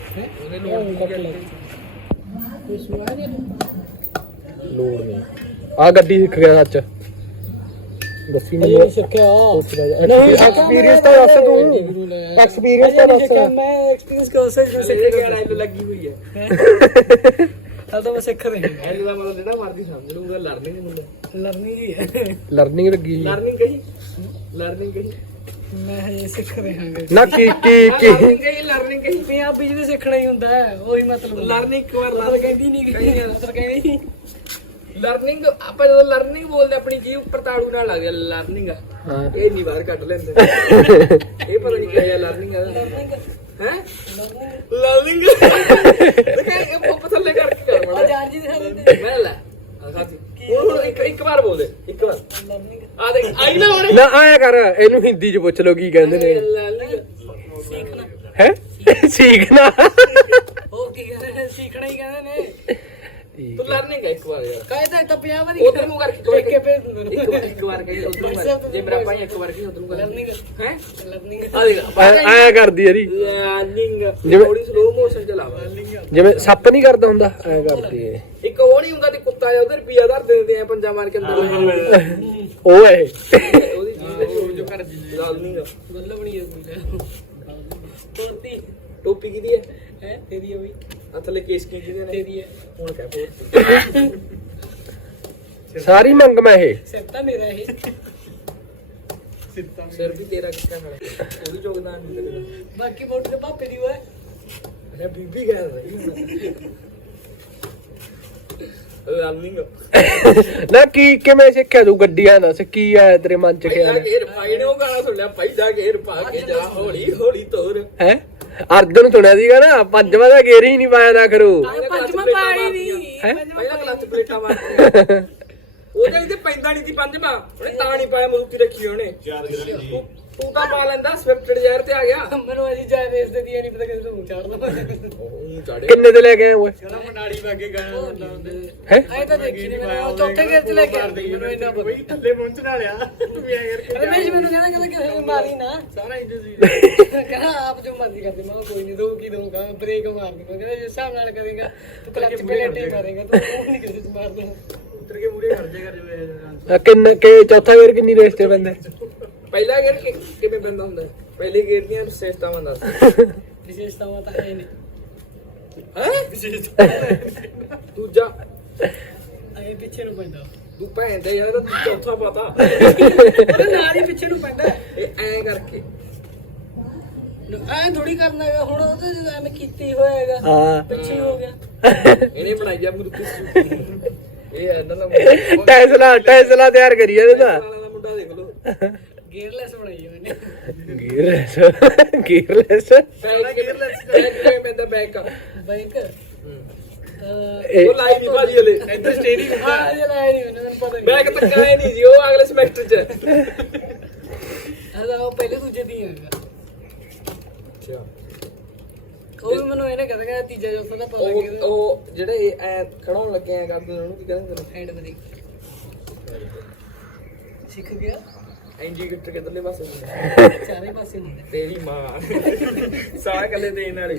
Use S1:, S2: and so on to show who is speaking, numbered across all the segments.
S1: ਲੋੜ ਨਹੀਂ ਆ ਗੱਡੀ ਸਿੱਖ ਗਿਆ ਸੱਚ ਦੱਸੀ ਮੈਨੂੰ ਸਿੱਖਿਆ ਨਹੀਂ ਐਕਸਪੀਰੀਅੰਸ ਤਾਂ ਦੱਸ ਤੂੰ ਐਕਸਪੀਰੀਅੰਸ ਤਾਂ ਦੱਸ
S2: ਮੈਂ ਐਕਸਪੀਰੀਅੰਸ ਕਰ ਸਕਦਾ ਸਿੱਖ ਕੇ ਆਣਾ ਲੱਗੀ ਹੋਈ ਹੈ ਹਾਲ ਤਾਂ ਮੈਂ ਸਿੱਖ ਰਿਹਾ ਐਂ ਦਾ ਮਤਲਬ ਜਿਹੜਾ ਮਰਦੀ ਸਮਝ ਲੂੰਗਾ ਲਰਨਿੰਗ ਮੁੰਡਾ ਲਰਨਿੰਗ ਹੀ ਹੈ
S1: ਲਰਨਿੰਗ ਲੱਗੀ
S2: ਲਰਨਿੰਗ ਕਹੀ ਮੈਂ ਹਜੇ ਸਿੱਖ ਰਿਹਾ
S1: ਨਾ ਕੀ
S2: ਲਰਨਿੰਗ ਕਹੀ ਪੰਜਾਬੀ ਜਿਹਦੇ ਸਿੱਖਣਾ ਹੀ ਹੁੰਦਾ ਹੈ ਉਹੀ ਮਤਲਬ ਲਰਨਿੰਗ ਇੱਕ ਵਾਰ ਲਰ ਕਹਿੰਦੀ ਨਹੀਂ ਕਹਿੰਦੀ ਲਰਨਿੰਗ ਆਪਾਂ ਜਦੋਂ ਲਰਨਿੰਗ ਬੋਲਦੇ ਆਪਣੀ ਜੀਭ ਪਰਤਾੜੂ ਨਾਲ ਲੱਗ ਜਾਂਦਾ ਲਰਨਿੰਗ ਇਹ ਨਹੀਂ ਬਾਹਰ ਕੱਢ ਲੈਂਦੇ ਇਹ ਪਤਾ ਨਹੀਂ ਕਿਹੜਾ ਲਰਨਿੰਗ ਹੈ ਲਰਨਿੰਗ ਇਹ ਪੋਪ ਥੱਲੇ ਕਰਕੇ ਕਰ ਮੜਾ ਜਾਨ ਜੀ ਮੈਂ ਲੈ ਹੁਣ ਇੱਕ ਵਾਰ ਬੋਲ ਦੇ ਇੱਕ ਵਾਰ ਆ ਦੇਖ ਆਈ ਨਾ ਹੁਣ
S1: ਨਾ ਆਇਆ ਕਰ ਇਹਨੂੰ ਹਿੰਦੀ ਚ ਪੁੱਛ ਲੋ ਕੀ ਕਹਿੰਦੇ ਨੇ ਹੈ ਸਿੱਖਣਾ
S2: ਉਹ ਕੀ ਕਹਿੰਦੇ ਸਿੱਖਣਾ ਹੀ ਕਹਿੰਦੇ ਨੇ ਤੂੰ ਲਰਨਿੰਗ ਹੈ ਇੱਕ ਵਾਰ ਯਾਰ ਕਾਇਦਾ ਤਾਂ 50 ਵਾਰੀ ਉਧਰ ਨੂੰ ਕਰਕੇ ਭੇਜ ਦੂੰਗਾ ਇੱਕ ਵਾਰ ਕਹੀ ਉਧਰ ਨੂੰ ਜੇ ਮੇਰਾ ਭਾਈ ਇੱਕ ਵਾਰ ਕਹੀ ਉਧਰ ਨੂੰ ਲਰਨਿੰਗ ਹੈ ਲਰਨਿੰਗ ਆ ਦੇਖ
S1: ਆਇਆ ਕਰਦੀ ਯਾਰੀ
S2: ਲਰਨਿੰਗ ਥੋੜੀ ਸਲੋ ਮੋਸ਼ਨ ਚਲਾਵਾ
S1: ਜਿਵੇਂ ਸੱਪ ਨਹੀਂ ਕਰਦਾ ਹੁੰਦਾ ਐ ਕਰਦੀ ਏ
S2: ਇੱਕ ਉਹ ਨਹੀਂ ਹੁੰਦਾ ਤੇ ਕੁੱਤਾ ਜਾਂ ਉਧਰ ਰੁਪਿਆ ਧਰ ਦਿੰਦੇ ਆ ਪੰਜਾ ਮਾਰ ਕੇ ਅੰਦਰ
S1: ਉਹ ਹੈ
S2: ਉਹਦੀ ਚੀਜ਼ ਜੋ ਕਰ ਲਰਨਿੰਗ ਗੱਲ ਬਣੀ ਹੈ ਟੋਪੀ ਕਿਹਦੀ ਹੈ ਤੇਰੀ ਹੈ ਬਈ ਅਥਲੇ ਕੇਸ ਕੀ ਜਿਹਦੇ ਨੇ ਤੇਰੀ ਹੈ ਹੁਣ ਕਹਿ ਬੋਲ
S1: ਸਾਰੀ ਮੰਗ ਮੈਂ ਇਹ
S2: ਸਿਰ ਤਾਂ ਮੇਰਾ ਇਹ ਸਿਰ ਵੀ ਤੇਰਾ ਕਿੱਥੇ ਖੜਾ ਉਹਦੀ ਯੋਗਦਾਨ ਨਹੀਂ ਤੇਰਾ ਬਾਕੀ ਮੋਟੇ ਦੇ ਪਾਪੇ ਦੀ ਹੋਏ ਅਰੇ ਬੀਬੀ ਕਹਿ ਰਹੀ ਲਰਨਿੰਗ
S1: ਨਾ ਕੀ ਕਿਵੇਂ ਸਿੱਖਿਆ ਤੂੰ ਗੱਡੀਆਂ ਦਾ ਕੀ ਆਇਆ ਤੇਰੇ ਮਨ ਚ ਖਿਆਲ
S2: ਗੇਰ ਪਾਈ ਨੇ ਉਹ ਗਾਣਾ ਸੁਣ ਲਿਆ ਭਾਈ ਜਾ ਗੇਰ ਪਾ ਕੇ ਜਾ ਹੌਲੀ ਹੌਲੀ ਤੋਰ
S1: ਹੈ ਅਰਜਨ ਸੁਣਿਆ ਸੀਗਾ ਨਾ ਪੰਜਵਾਂ ਦਾ ਗੇਰ ਹੀ ਨਹੀਂ ਪਾਇਆ ਨਾ ਕਰੂ
S2: ਪੰਜਵਾਂ ਪਾਈ ਨਹੀਂ ਪਹਿਲਾਂ ਕਲੱਚ ਪਲੇਟਾਂ ਮਾਰਦੀਆਂ ਉਹਦੇ ਵਿੱਚ ਪੈਂਦਾ ਨਹੀਂ ਸੀ ਪੰਜਵਾਂ ਉਹਨੇ ਤਾਂ ਨਹੀਂ ਪਾਇਆ ਮਰੂਤੀ ਰੱਖੀ ਉਹਨੇ ਤੂੰ ਤਾਂ ਪਾ ਲੈਂਦਾ ਸਵਿਫਟ ਡਿਜ਼ਾਇਰ ਤੇ ਆ ਗਿਆ ਮੈਨੂੰ ਅਜੀ ਜਾ ਰੇਸ ਦੇ ਦੀ ਨਹੀਂ ਪਤਾ ਕਿਦੋਂ ਤੂੰ ਚਾੜ ਲਵਾਂ
S1: ਕਿੰਨੇ ਤੇ ਲੈ ਕੇ ਆਏ ਓਏ
S2: ਕਹਿੰਦਾ ਮਨਾੜੀ ਵਾਗੇ ਗਾਣਾ ਹੁੰਦਾ
S1: ਹੈ
S2: ਐ ਤਾਂ ਦੇਖੀ ਨਹੀਂ ਮੈਂ ਚੌਥੇ ਗੇਰ ਚ ਲੈ ਕੇ ਆਉਂਦੀ ਮੈਨੂੰ ਇੰਨਾ ਪਤਾ ਥੱਲੇ ਪਹੁੰਚਣ ਵਾਲਿਆ ਤੂੰ ਵੀ ਯਾਰ ਅਰੇ ਮੈਨੂੰ ਕਹਿੰਦਾ ਕਿਸੇ ਨੇ ਮਾਰੀ ਨਾ ਸਾਰਾ ਇੰਜੂ ਕਹਿੰਦਾ ਆਪ ਜੋ ਮਰਜ਼ੀ ਕਰਦੇ ਮੈਂ ਕੋਈ ਨਹੀਂ ਦਊ ਕੀ ਦਊਗਾ ਬ੍ਰੇਕ ਮਾਰ ਦੂੰਗਾ ਕਹਿੰਦਾ ਜਿਸ ਹਿਸਾਬ ਨਾਲ ਕਰੇਗਾ ਤੂੰ ਕਲੱਚ ਪਲੇਟੇ ਮਾਰੇਗਾ ਤੂੰ ਨਹੀਂ ਕਿਸੇ ਚ ਮਾਰ ਦੂੰ ਉਤਰ ਕੇ ਮੂਰੇ ਖੜ ਜਾਏਗਾ ਜਿਵੇਂ
S1: ਕਿੰਨੇ ਕਿ ਚੌਥਾ ਗੇਰ ਕਿੰਨੀ ਰੇਸ ਤੇ ਪੈਂਦਾ
S2: ਪਹਿਲਾ ਗੇਰ ਕਿਵੇਂ ਪੈਂਦਾ ਹੁੰਦਾ ਪਹਿਲੇ ਗੇਰ ਦੀਆਂ ਵਿਸ਼ੇਸ਼ਤਾਵਾਂ ਦੱਸ ਵਿਸ਼ੇਸ਼ਤਾਵਾਂ ਤਾਂ ਹੈ ਨਹੀਂ ਹੈ ਵਿਸ਼ੇਸ਼ਤਾ ਦੂਜਾ ਅਗੇ ਪਿੱਛੇ ਨੂੰ ਪੈਂਦਾ ਤੂੰ ਭੈਣ ਦੇ ਯਾਰ ਤੂੰ ਚੌਥਾ ਪਤਾ ਉਹਦੇ ਨਾਲ ਹੀ ਪਿੱਛੇ ਨੂੰ ਪੈਂਦਾ ਇਹ ਐਂ ਕਰਕੇ ਐਂ ਥੋੜੀ ਕਰਨਾ ਹੈਗਾ ਹੁਣ ਉਹਦੇ ਜਦੋਂ ਐਵੇਂ ਕੀਤੀ ਹੋਇਆ ਹੈਗਾ
S1: ਹਾਂ
S2: ਪਿੱਛੇ ਹੋ ਗਿਆ ਇਹਨੇ ਬਣਾਈ ਆ ਮਰੂਤੀ ਇਹ ਇਹਨਾਂ ਦਾ
S1: ਟੈਸਲਾ ਤਿਆਰ ਕਰੀ ਇਹਦੇ ਦਾ
S2: ਮੁੰਡਾ ਦੇਖ ਲੋ ਗੇਅਰਲੈਸ ਬਣਾਈ ਉਹਨੇ
S1: ਗੇਅਰਲੈਸ
S2: ਕਿਵੇਂ ਪੈਂਦਾ ਬੈਕ ਉਹ ਲਾਈ ਨਹੀਂ ਭਾਜੀ ਹਲੇ ਇੱਧਰ ਸਟੇਰਿੰਗ ਹਾਂ ਇਹ ਲਾਈ ਨਹੀਂ ਮੈਨੂੰ ਪਤਾ ਨਹੀਂ ਬੈਕ ਤੱਕ ਆਏ ਨਹੀਂ ਜੀ ਉਹ ਅਗਲੇ ਸਮੈਸਟਰ ਚ ਹਲਾ ਉਹ ਪਹਿਲੇ ਦੂਜੇ ਦੀ ਹੈਗਾ ਅੱਛਾ ਉਹ ਵੀ ਮੈਨੂੰ ਇਹਨੇ ਕਹਿੰਦਾ ਤੀਜਾ ਚੌਥਾ ਦਾ ਪਤਾ ਲੱਗ ਗਿਆ ਉਹ ਜਿਹੜੇ ਐ ਖੜਾਉਣ ਲੱਗੇ ਆ ਕਰਦੇ ਉਹਨੂੰ ਕੀ ਕਹਿੰਦੇ ਤੈਨੂੰ ਹੈਂਡ ਬ੍ਰੇਕ ਸਿੱਖ ਗਿਆ ਇੰਡੀਕੇਟਰ ਕਿੱਧਰਲੇ ਪਾਸੇ ਚਾਰੇ ਪਾਸੇ ਹੁੰਦਾ ਤੇਰੀ ਮਾਂ ਸਾਹ ਕੱਲੇ ਦੇਣ ਵਾਲੀ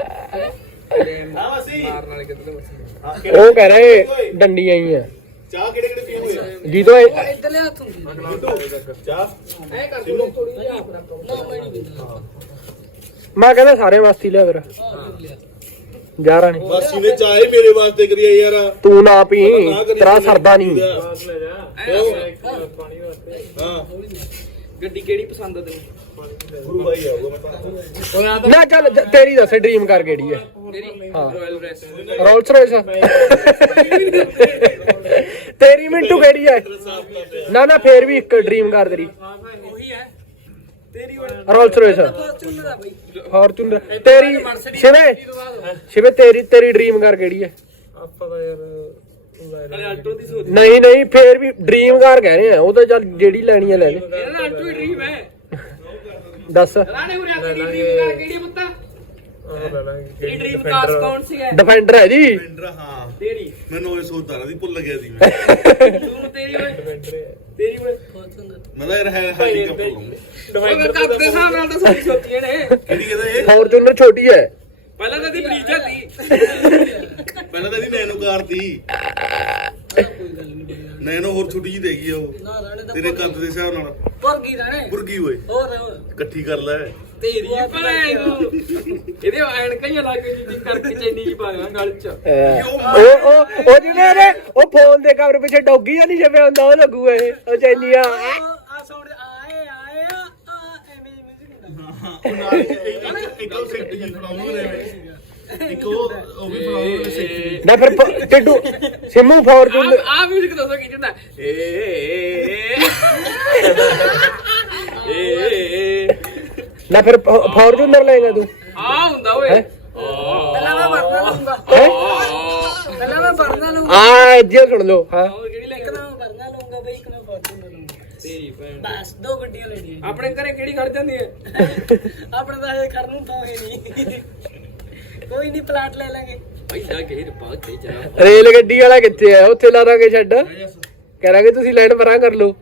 S2: ਮਾਰਨ ਵਾਲੇ ਕਿੱਧਰਲੇ ਪਾਸੇ
S1: ਉਹ ਕਹਿ ਰਹੇ ਡੰਡੀਆਂ ਹੀ ਆ
S3: ਚਾਹ ਕਿਹੜੇ ਕਿਹੜੇ ਪੀਏ ਹੋਏ ਆ
S1: ਜਦੋਂ
S2: ਇੱਧਰਲੇ ਹੱਥ ਹੁੰਦੀ
S3: ਚਾਹ
S2: ਐ ਕਰ ਦੋ ਥੋੜੀ ਜਿਹੀ ਆਪਣਾ ਨਾ ਮੈਂ ਨਹੀਂ ਪੀਂਦਾ
S1: ਮੈਂ ਕਹਿੰਦਾ ਸਾਰੇ ਵਾਸਤੇ ਲਿਆ ਫਿਰ ਯਾਰਾਂ ਨੇ
S3: ਮਾਸੀ ਨੇ ਚਾਹ ਹੀ ਮੇਰੇ ਵਾਸਤੇ ਕਰੀ ਆ ਯਾਰ
S1: ਤੂੰ ਨਾ ਪੀ ਤੇਰਾ ਸਰਦਾ ਨਹੀਂ
S3: ਹਾਂ
S2: ਗੱਡੀ ਕਿਹੜੀ ਪਸੰਦ ਆ ਤੈਨੂੰ
S3: ਗੁਰੂ ਭਾਈ ਆਊਗਾ ਮੈਂ ਤਾਂ
S1: ਨਾ ਚੱਲ ਤੇਰੀ ਦੱਸ ਡ੍ਰੀਮ ਕਾਰ ਕਿਹੜੀ ਹੈ
S2: ਤੇਰੀ
S1: ਹਾਂ।
S2: ਰਾਇਲ ਰੈਸ
S1: ਰੋਲਸ ਰੋਇਸ ਤੇਰੀ ਮਿੰਟੂ ਕਿਹੜੀ ਹੈ ਨਾ ਨਾ ਫੇਰ ਵੀ ਇੱਕ ਡ੍ਰੀਮ ਕਾਰ ਤੇਰੀ
S2: ਉਹੀ ਹੈ ਤੇਰੀ
S1: ਰੋਲਸ ਰੋਇਸ
S2: ਫੋਰਚੂਨਰ ਆ ਬਈ
S1: ਫਾਰਚੂਨਰ ਤੇਰੀ ਸ਼ਿਵੇ ਤੇਰੀ ਡ੍ਰੀਮ ਕਾਰ ਕਿਹੜੀ ਹੈ
S2: ਆਪਾਂ ਤਾਂ ਯਾਰ ਆਲਟੋ ਦੀ ਸੋਚ
S1: ਨਹੀਂ ਫੇਰ ਵੀ ਡ੍ਰੀਮ ਕਾਰ ਕਹਿ ਰਹੇ ਆ ਉਹ ਤਾਂ ਚੱਲ ਜਿਹੜੀ ਲੈਣੀ ਹੈ ਲੈ ਲੈ
S2: ਇਹਦਾ ਆਲਟੋ ਹੀ ਡ੍ਰੀਮ ਹੈ
S1: ਦੱਸ
S2: ਰਾਣੇ ਉਰੇ ਆਪਣੀ ਡ੍ਰੀਮ ਕਾਰ ਕਿਹੜੀ ਪੁੱਤਾ ਤੇਰੀ ਡ੍ਰੀਮ ਕਾਰ ਕੌਣ ਸੀ ਹੈ
S1: ਡਿਫੈਂਡਰ ਹੈ ਜੀ
S3: ਹਾਂ
S2: ਤੇਰੀ
S3: ਮੈਨੂੰ ਇਹ ਸੋਚਦਾ ਰਹੀ ਭੁੱਲ ਗਿਆ ਸੀ ਮੈਂ
S2: ਤੂੰ ਤੇਰੀ ਓਏ ਤੇਰੀ ਓਏ ਫੋਰਚੂਨਰ
S3: ਮੈਂ ਤਾਂ ਯਾਰ ਹੈਂਡੀ ਕੱਪ ਲਾਉਂਗਾ
S2: ਡਿਵਾਈਡਰ ਕੱਪ ਦੇ ਹਿਸਾਬ ਨਾਲ ਤਾਂ ਸੋਚੀਆਂ ਨੇ
S3: ਕਿਹੜੀ ਕਹਿੰਦਾ ਇਹ
S1: ਫਾਰਚੂਨਰ ਛੋਟੀ ਹੈ
S4: ਪਹਿਲਾਂ ਤਾਂ ਦੀ ਬਰੀਜ હતી
S3: ਪਹਿਲਾਂ ਤਾਂ ਇਹਦੀ ਨੈਨੋ ਕਾਰ ਤੀ ਨੈਨੋ ਹੋਰ ਛੋਟੀ ਜੀ ਦੇਗੀ ਉਹ
S2: ਨਾ ਰਾਣੇ ਦਾ
S3: ਤੇਰੇ ਕੱਦ ਦੇ ਹਿਸਾਬ ਨਾਲ
S2: ਪੁਰਗੀ ਰਾਣੇ
S3: ਬੁਰਗੀ ਓਏ
S2: ਹੋਰ
S3: ਇਕੱਠੀ ਕਰ ਲੈ
S4: ਤੇਰੀ ਭੈਣ ਨੂੰ ਇਹਦੇ ਐਨਕਾਂ ਹੀ ਲੱਗ ਗਈ ਕਰਕੇ ਚੈਨੀ ਜੀ ਪਾ ਗਿਆ ਗਲ ਚ
S1: ਉਹ ਜਿਵੇਂ ਨੇ ਉਹ ਫੋਨ ਦੇ ਕਵਰ ਪਿੱਛੇ ਡੌਗੀ ਜਾਂ ਨਹੀਂ ਛਪਿਆ ਹੁੰਦਾ ਉਹ ਲੱਗੂ ਇਹ ਉਹ ਚੈਨੀਆਂ
S2: ਆ ਸਾਊਂਡ ਆਏ ਆਏ ਆ ਐਵੇਂ ਮਿਊਜ਼ਿਕ
S3: ਉਹ ਨਾਲ ਇੱਕ ਉਹ ਸਿੱਟ ਜੀ ਫੜਾਉਂਦੇ ਨੇ ਇੱਕ ਉਹ ਵੀ ਫੜਾਉਂਦੇ ਨੇ ਸਿੱਟ
S1: ਨਾ ਫਿਰ ਟਿੱਡੂ ਸਿੰਮੂ ਫੋਰਚੂਨ
S4: ਆ ਮਿਊਜ਼ਿਕ ਦੱਸੋ ਕੀ ਹੁੰਦਾ ਏ
S1: ਨਾ ਫਿਰ ਫੋਰਚੂਨਰ ਲਏਗਾ ਤੂੰ
S4: ਆ ਹੁੰਦਾ ਓਏ
S2: ਪਹਿਲਾਂ ਮੈਂ ਵਰਨਾ ਲਊਂਗਾ ਪਹਿਲਾਂ ਮੈਂ ਵਰਨਾ ਲਊਂਗਾ
S1: ਆ ਇੱਥੇ ਸੁਣ ਲਓ ਹਾਂ
S4: ਹੋਰ ਕਿਹੜੀ ਲੈ
S2: ਇੱਕ ਨਾ ਮੈਂ ਵਰਨਾ ਲਊਂਗਾ ਬਈ ਇੱਕ ਮੈਂ ਫੋਰਚੂਨਰ ਲਊਂਗਾ
S4: ਤੇਰੀ ਭੈਣ
S2: ਬਸ 2 ਗੱਡੀਆਂ ਲੈਣੀਆਂ
S4: ਆਪਣੇ ਘਰੇ ਕਿਹੜੀ ਖੜ ਜਾਂਦੀ ਹੈ
S2: ਆਪਣੇ ਤਾਂ ਹਜੇ ਖੜਨ ਨੂੰ ਪਾਵੇ ਨਹੀਂ ਕੋਈ ਨਹੀਂ ਪਲਾਟ ਲੈ ਲਾਂਗੇ
S4: ਐਡਾ ਗੇਰ ਬਹੁਤ ਤੇ ਜਰਾ
S1: ਰੇਲ ਗੱਡੀ ਵਾਲਾ ਕਿੱਥੇ ਆ ਉੱਥੇ ਲਾ ਦਾਂਗੇ ਛੱਡ ਕਹਾਂਗੇ ਤੁਸੀਂ ਲਾਈਨ ਪਰਾਂ ਕਰ ਲਓ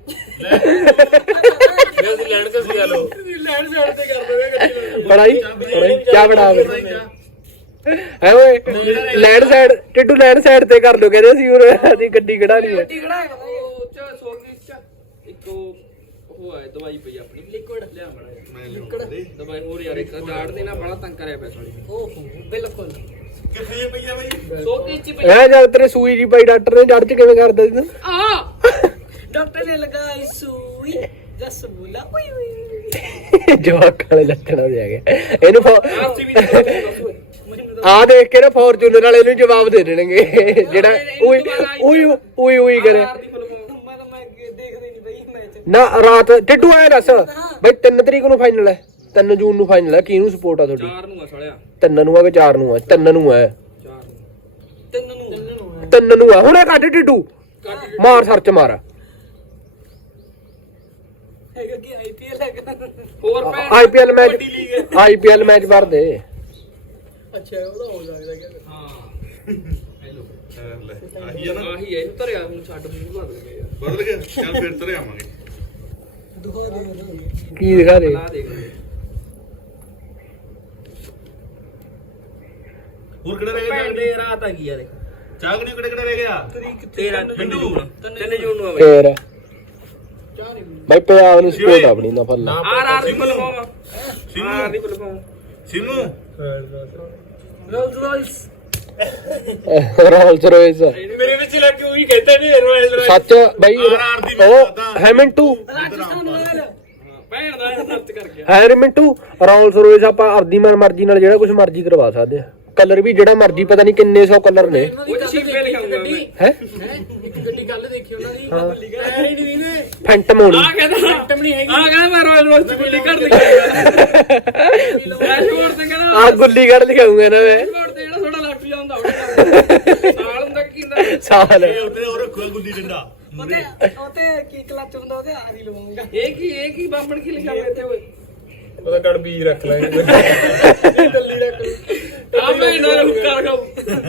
S3: ਅਸੀਂ ਲੈਣ ਕੇ ਸੀ ਲੋ
S2: ਲੈਣ ਸਾਈਡ ਤੇ ਕਰ ਦੋਗੇ ਗੱਡੀ
S1: ਪੜਾਈ ਕਿਆ ਬਣਾ ਹੈ ਓਏ land side Tiddu land side ਤੇ ਕਰ ਲੋ ਕਹਿੰਦੇ ਸੀ ਉਹ ਦੀ ਗੱਡੀ ਖੜਾਣੀ ਹੈ
S2: ਗੱਡੀ ਖੜਾ ਕੇ
S4: ਉਹ ਚ ਸੋਕੀਸ ਚ ਇੱਕ ਉਹ ਹੈ ਦਵਾਈ ਪਈ ਆਪਣੀ ਲਿਕਵਿਡ ਲਿਆ ਬੜਾ
S3: ਮੈਂ ਲਿਖੜ ਦੇ
S4: ਦਵਾਈ ਹੋਰ ਯਾਰ ਇੱਕ ਦਾੜ ਦੇ ਨਾਲ ਬੜਾ ਤੰਗ ਕਰਿਆ ਪਿਆ ਸਾਲੀ
S2: ਓਹੋ ਬਿਲਕੁਲ
S3: ਕਿੱਥੇ ਜੇ ਪਈਆ ਬਈ
S4: ਸੋਕੀਸ ਚ ਪਈ
S1: ਐ ਜਦ ਤੇਰੇ ਸੂਈ ਜੀ ਪਾਈ ਡਾਕਟਰ ਨੇ ਜੜ ਚ ਕਿਵੇਂ ਕਰ ਦਿੱਤੀ ਤੂੰ
S4: ਆ
S2: ਡਾਕਟਰ ਨੇ ਲਗਾਈ ਸੂਈ ਜਸ ਬੁਲਾ ਉਈ ਉਈ
S1: ਜਵਾਕ ਵਾਲੇ ਲੱਛਣਾਂ ਦੇ ਆ ਗਏ ਇਹਨੂੰ
S4: ਆਰਸੀ ਵੀ ਦੱਸੋ
S1: ਆ ਦੇਖ ਕੇ ਨਾ ਫੋਰਚੂਨਰ ਵਾਲੇ ਨੂੰ ਜਵਾਬ ਦੇ ਦੇਣਗੇ ਜਿਹੜਾ ਉਈ ਉਈ ਉਈ ਉਈ ਕਰੇ
S4: ਆਰ ਦੀ ਫੁੱਲ ਫਾਰਮ
S2: ਮੈਂ ਤਾਂ ਮੈਂ ਦੇਖਦੇ ਨਹੀਂ ਬਈ ਮੈਚ
S1: ਨਾ ਰਾਤ ਟਿੱਡੂ ਆਇਆ ਦੱਸ ਬਈ 3 ਤਰੀਕ ਨੂੰ ਫਾਈਨਲ ਹੈ 3 ਜੂਨ ਨੂੰ ਫਾਈਨਲ ਹੈ ਕਿਹਨੂੰ ਸਪੋਰਟ ਆ ਤੁਹਾਡੀ
S4: 4 ਨੂੰ ਆ ਸਾਲਿਆ
S1: 3 ਨੂੰ ਆ ਕਿ 4 ਨੂੰ ਆ 3 ਨੂੰ ਆ
S4: 4
S2: ਤਿੰਨ ਨੂੰ
S1: 3 ਨੂੰ ਆ ਹੁਣੇ ਕੱਢ ਟਿੱਡੂ ਮਾਰ ਸਰਚ ਮਾਰ
S2: ਹੈਗਾ ਕਿ ਆਈਪੀਐਲ ਹੈਗਾ
S4: ਹੋਰ ਭੈਣ
S1: ਆਈਪੀਐਲ ਮੈਚ ਆਈਪੀਐਲ ਮੈਚ ਭਰ ਦੇ
S2: ਅੱਛਾ ਉਹਦਾ ਹੋ ਸਕਦਾ ਕਿ
S4: ਹਾਂ ਹੈਲੋ
S3: ਲੈ ਆਹੀ ਆ ਨਾ
S4: ਆਹੀ ਹੈ ਇਹਨੂੰ ਧਰਿਆ ਹੁਣ ਛੱਡ ਨੂੰ ਬਦਲ ਗਿਆ ਯਾਰ
S3: ਬਦਲ ਗਿਆ ਚੱਲ ਫਿਰ ਤਰੇ ਆਵਾਂਗੇ
S2: ਦੁਆ ਦੇ
S1: ਕੀ ਦਿਖਾ ਦੇ
S4: ਲਾ ਦੇਖ
S3: ਹੋਰ ਕਿਹੜਾ ਰਹਿ
S4: ਭੈਣ
S3: ਗਿਆ
S4: ਦੇ ਰਾਤ ਆ ਗਈ ਯਾਰ
S3: ਚਾਗਣੀ ਕਿਹੜੇ ਕਿਹੜੇ ਰਹਿ ਗਿਆ
S2: ਤਰੀਕ
S4: 3 ਜੂਨ ਨੂੰ ਆ ਬਈ
S1: ਫੇਰ
S2: 4 ਹੀ
S1: ਬਈ ਪੰਜਾਬ ਨੂੰ ਸਪੋਰਟ ਆਪਣੀ ਨਾ ਫੱਲਾ
S4: ਆਰ ਦੀ ਫੁੱਲ ਫਾਰਮ ਆਰ
S3: ਸਿੰਮੂ
S4: ਦੀ full form
S3: Simmu
S2: Rolls Royce
S1: Rolls Royce
S4: ਮੇਰੇ ਵਿੱਚ ਲੱਗ ਕੇ ਉਹੀ ਕਹਿੰਦਾ ਨਹੀਂ ਰੋਇਲ
S1: ਸੱਚ ਬਈ ਉਹ ਹੈਮਿੰਟੂ
S2: ਰਾਜਸਥਾਨ ਵਾਲਾ
S4: ਭੈਣ ਦਾ ਸਰਚ ਕਰ ਗਿਆ
S1: ਹੈਮਿੰਟੂ ਰੋਲਸ ਰੋਇਸ ਆਪਾਂ ਆਪਦੀ ਮਰਜ਼ੀ ਨਾਲ ਜਿਹੜਾ ਕੁਝ ਮਰਜ਼ੀ ਕਰਵਾ ਸਕਦੇ ਆ ਕਲਰ ਵੀ ਜਿਹੜਾ ਮਰਜ਼ੀ ਪਤਾ ਨਹੀਂ ਕਿੰਨੇ 100 ਕਲਰ ਨੇ
S4: ਉਹ ਚ ਸ਼ੀਪੇ ਲਿਖਾਉਂਗਾ ਮੈਂ
S1: ਹੈ
S2: ਇੱਕ ਗੱਡੀ ਕੱਲ ਦੇਖੀ ਉਹਨਾਂ ਦੀ ਬੱਲੀ ਕਰ ਐ ਨਹੀਂ ਦੀਨੇ
S1: ਫੈਂਟਮ ਹੋਣੀ
S4: ਆ ਕਹਿੰਦਾ
S2: ਟਮ ਨਹੀਂ ਹੈਗੀ
S4: ਆ ਕਹਿੰਦਾ ਮੈਂ ਰੋਇਲ ਰੋਲ ਚ ਗੁੱਲੀ ਕਰ ਲਿਖਾਉਂਗਾ ਡੈਸ਼ਬੋਰਡ ਤੇ ਕਹਿੰਦਾ
S1: ਆ ਗੁੱਲੀ ਕੱਢ ਲਿਖਾਉਂਗਾ ਨਾ ਮੈਂ
S4: ਡੈਸ਼ਬੋਰਡ ਤੇ ਜਿਹੜਾ ਥੋੜਾ ਲੱਟ ਜਾਂਦਾ ਉਹ ਸਾਲ ਹੁੰਦਾ ਕੀ ਹੁੰਦਾ
S1: ਸਾਲ
S3: ਇਹ ਉਹਦੇ ਉਹ ਰੱਖੂਗਾ ਗੁੱਲੀ ਡੰਡਾ
S2: ਉਹਤੇ ਕੀ ਕਲਚ ਹੁੰਦਾ ਉਹਦੇ ਆਰੀ ਲਵਾਉਂਗਾ
S4: ਇਹ ਕੀ ਬਾਂਬਣ ਕੀ ਲਿਖਿਆ ਹੋਇਆ ਇੱਥੇ ਓਏ
S1: ਉਹਦਾ ਕੜ ਬੀਜ ਰੱਖ ਲਾਂਗੇ
S2: ਦਿੱਲੀ ਦਾ
S4: ਆ ਮੈਂ ਇਹਨਾਂ ਨੂੰ ਹੁੱਕਾ ਖਾਉ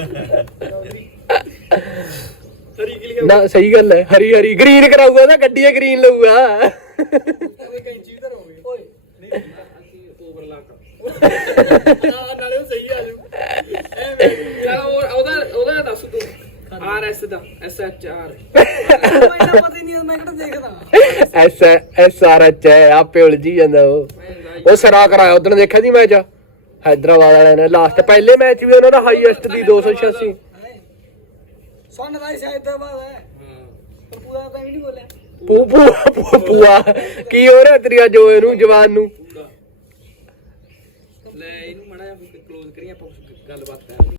S4: ਸਰੀ ਕੀ ਲਿਖਿਆ
S1: ਨਾ ਸਹੀ ਗੱਲ ਹੈ ਹਰੀ ਹਰੀ ਗ੍ਰੀਨ ਕਰਾਊਗਾ ਨਾ ਗੱਡੀ ਗ੍ਰੀਨ ਲਊਗਾ
S2: ਉਹਦੇ ਕੈਂਚੀ ਉਧਰ ਹੋ ਗਈ ਓਏ
S4: ਅਸੀਂ ਓਵਰਲਾਕ
S2: ਨਾਲੇ ਉਹ ਸਹੀ ਆ ਜੂ
S4: ਚਲ ਉਹਦਾ ਦੱਸ ਤੂੰ ਆਰ ਐਸ ਦਾ ਐਸ ਐਚ ਆਰ
S2: ਮੈਨੂੰ ਪਤਾ ਹੀ ਨਹੀਂ ਮੈਂ ਕਿਹੜਾ ਦੇਖਦਾ
S1: ਐਸ ਆਰ ਐਚ ਹੈ ਆਪੇ ਉਲਝੀ ਜਾਂਦਾ ਉਹ ਸਰਾ ਕਰਾਇਆ ਉਦੋਂ ਦੇਖਿਆ ਸੀ ਮੈਚ ਹੈਦਰਾਬਾਦ ਵਾਲਿਆਂ ਨੇ ਲਾਸਟ ਪਹਿਲੇ ਮੈਚ ਵੀ ਉਹਨਾਂ ਦਾ ਹਾਈਐਸਟ ਦੀ 286
S2: ਸੋਨ ਰਾਈਸ ਹੈਦਰਾਬਾਦ ਹੈ ਪਰ ਪੂਰਾ ਤਾਂ ਵੀ ਨਹੀਂ ਬੋਲਿਆ
S1: ਪੂਆ ਕੀ ਹੋ ਰਿਹਾ ਤੇਰੀ ਜੋ ਇਹਨੂੰ ਜਵਾਨ ਨੂੰ
S4: ਲੈ ਇਹਨੂੰ ਮੜਾ ਜਿਹਾ ਕਲੋਜ਼ ਕਰੀਏ ਆਪਾਂ ਗੱਲਬਾਤ ਕਰਾਂਗੇ